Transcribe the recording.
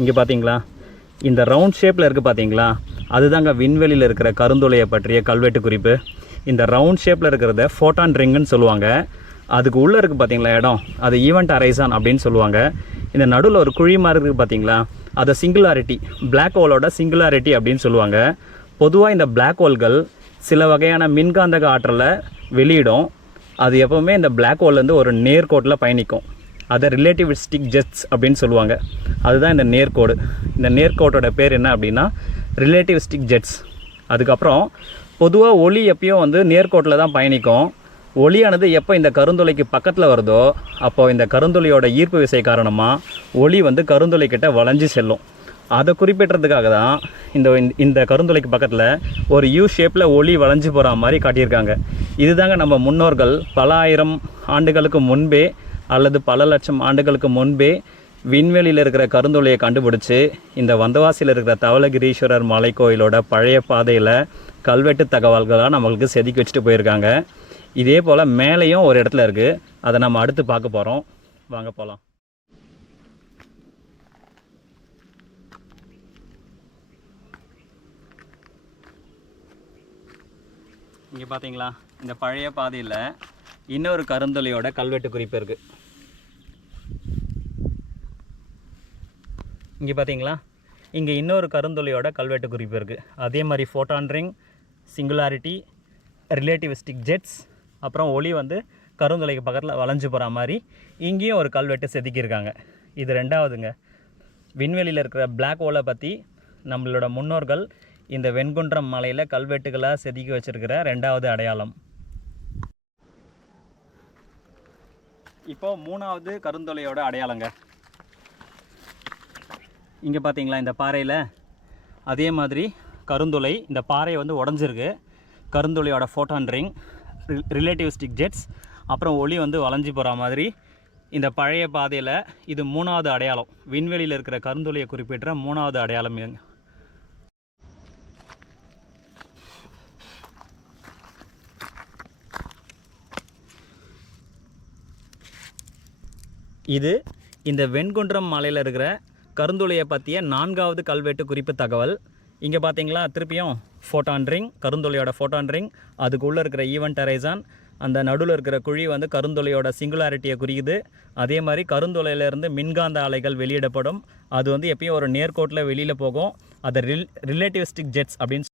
இங்கே பார்த்தீங்களா, இந்த ரவுண்ட் ஷேப்பில் இருக்குது பார்த்தீங்களா, அதுதாங்க விண்வெளியில் இருக்கிற கருந்துளையை பற்றிய கல்வெட்டு குறிப்பு. இந்த ரவுண்ட் ஷேப்பில் இருக்கிறத ஃபோட்டான் ரிங்குன்னு சொல்லுவாங்க. அதுக்கு உள்ளே இருக்குது பார்த்தீங்களா இடம், அது ஈவெண்ட் ஹரைசான் அப்படின்னு சொல்லுவாங்க. இந்த நடுவில் ஒரு குழி மாதிரி இருக்குது பார்த்தீங்களா, அதை சிங்குலாரிட்டி, பிளாக் ஹோலோட சிங்குலாரிட்டி அப்படின்னு சொல்லுவாங்க. பொதுவாக இந்த பிளாக் ஹோல்கள் சில வகையான மின்காந்தக ஆற்றலை வெளியிடும். அது எப்போவுமே இந்த பிளாக் ஹோல்லேருந்து ஒரு நேர்கோட்டில் பயணிக்கும். அதை ரிலேட்டிவிஸ்டிக் ஜெட்ஸ் அப்படின்னு சொல்லுவாங்க. அதுதான் இந்த நேர்கோடு. இந்த நேர்கோட்டோட பேர் என்ன அப்படின்னா ரிலேட்டிவிஸ்டிக் ஜெட்ஸ். அதுக்கப்புறம் பொதுவாக ஒளி எப்பயும் நேர்கோட்டில் தான் பயணிக்கும். ஒளியானது எப்போ இந்த கருந்துளைக்கு பக்கத்தில் வருதோ அப்போது இந்த கருந்துளையோட ஈர்ப்பு விசை காரணமாக ஒளி கருந்துளைக்கிட்ட வளைஞ்சு செல்லும். அதை குறிப்பிட்றதுக்காக தான் இந்த கருந்துளைக்கு பக்கத்தில் ஒரு யூ ஷேப்பில் ஒளி வளைஞ்சு போகிற மாதிரி காட்டியிருக்காங்க. இதுதாங்க நம்ம முன்னோர்கள் பல ஆயிரம் ஆண்டுகளுக்கு முன்பே அல்லது பல லட்சம் ஆண்டுகளுக்கு முன்பே விண்வெளியில் இருக்கிற கருந்துளையை கண்டுபிடிச்சி இந்த வந்தவாசியில் இருக்கிற தவளகிரீஸ்வரர் மலை கோயிலோட பழைய பாதையில் கல்வெட்டு தகவல்களாக நம்மளுக்கு செதுக்கி வச்சுட்டு போயிருக்காங்க. இதே போல் மேலேயும் ஒரு இடத்துல இருக்குது. அதை நம்ம அடுத்து பார்க்க போகிறோம். வாங்க போகலாம். இங்கே பார்த்தீங்களா, இந்த பழைய பாதையில் இன்னொரு கருந்துளையோட கல்வெட்டு குறிப்பு இருக்குது. இங்கே பார்த்தீங்களா, இங்கே இன்னொரு கருந்துளையோட கல்வெட்டு குறிப்பு இருக்குது. அதே மாதிரி ஃபோட்டான் ரிங், சிங்குலாரிட்டி, ரிலேட்டிவிஸ்டிக் ஜெட்ஸ், அப்புறம் ஒளி கருந்துளைக்கு பக்கத்தில் வளைஞ்சு போகிற மாதிரி இங்கேயும் ஒரு கல்வெட்டு செதுக்கியிருக்காங்க. இது ரெண்டாவதுங்க. விண்வெளியில் இருக்கிற பிளாக் ஹோலை பற்றி நம்மளோட முன்னோர்கள் இந்த வெண்குன்றம் மலையில் கல்வெட்டுகளாக செதுக்கி வச்சுருக்கிற ரெண்டாவது அடையாளம். இப்போது மூணாவது கருந்துளையோட அடையாளங்க. இங்கே பார்த்தீங்களா, இந்த பாறையில் அதே மாதிரி கருந்துளை, இந்த பாறை உடஞ்சிருக்கு. கருந்துளையோட ஃபோட்டான் ரிங், ரிலேட்டிவிஸ்டிக் ஜெட்ஸ், அப்புறம் ஒளி வளைஞ்சு போகிற மாதிரி இந்த பழைய பாதையில் இது மூணாவது அடையாளம். விண்வெளியில் இருக்கிற கருந்துளையை குறிப்பிட்ட மூணாவது அடையாளம். இது இந்த வெண்குன்றம் மலையில் இருக்கிற கருந்துளையை பற்றிய நான்காவது கல்வெட்டு குறிப்பு தகவல். இங்கே பார்த்தீங்களா, திருப்பியும் ஃபோட்டான் ரிங், கருந்துளையோட ஃபோட்டான் ரிங், அதுக்குள்ளே இருக்கிற ஈவெண்ட் ஹரைசான், அந்த நடுவில் இருக்கிற குழி கருந்துளையோட சிங்குலாரிட்டியை குறிக்குது. அதே மாதிரி கருந்துளையிலேருந்து மின்காந்த அலைகள் வெளியிடப்படும். அது எப்பயும் ஒரு நேர்கோட்டில் வெளியில் போகும். அதை ரிலேட்டிவிஸ்டிக் ஜெட்ஸ் அப்படின்னு